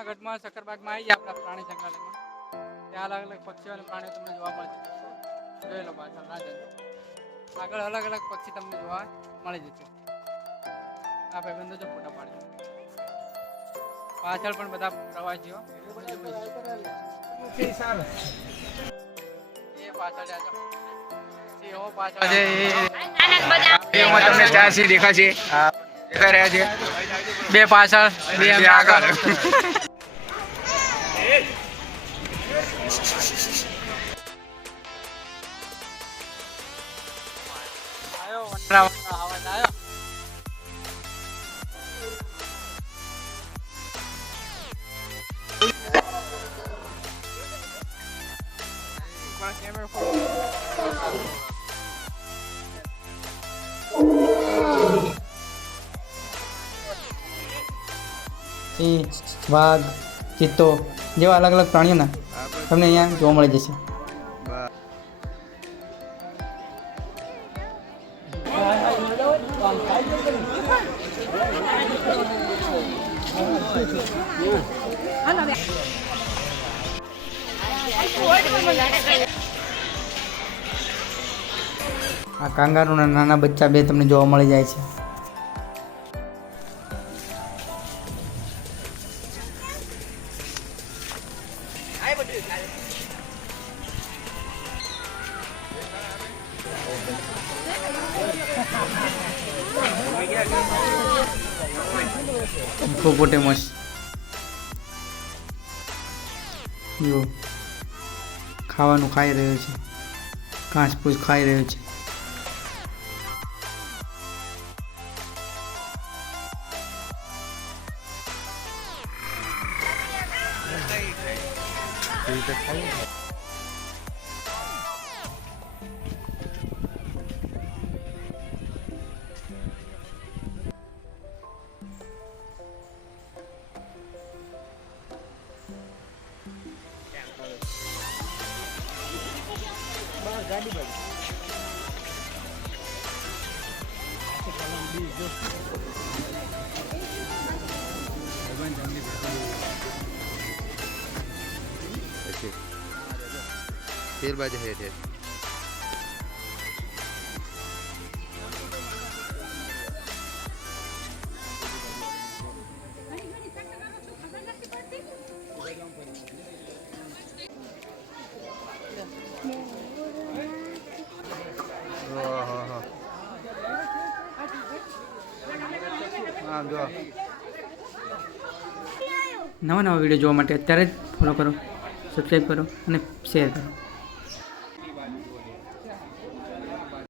જૂનાગઢમાં સક્કરબાગમાં આવી ગયા આપણા પ્રાણી સંગ્રહાલયમાં. ત્યાં અલગ અલગ પક્ષીઓ અને પ્રાણીઓ તમને જોવા મળે છે. જોઈ લો પાછળ રાજન આગળ અલગ અલગ પક્ષી તમને જોવા મળી જશે. આ ભાઈબંધો જો ફોટા પાડે પાછળ પણ બધા પ્રવાસીઓ એ પાછળ જાજો સિંહો પાછળ છે. એમાં તમને ચાર સિંહ દેખાશે જતા રહ્યા છે. બે પાછળ બે આગળ. આયો વનરા અવાજ આયો. સિંહ, વાઘ, ચિત્તો જેવા અલગ અલગ પ્રાણીઓના તમને અહીંયા જોવા મળી જશે. આ કાંગારૂના નાના બચ્ચા બે તમને જોવા મળી જાય છે. હિપ્પોપોટેમસ જો ખાવાનું ખાઈ રહ્યો છે, ઘાસ ફૂસ ખાઈ રહ્યો છે. તેલ બાજુ હેઠે નવા નવા વિડીયો જોવા માટે અત્યારે જ ફોલો કરો, સબસ્ક્રાઈબ કરો અને શેર કરો.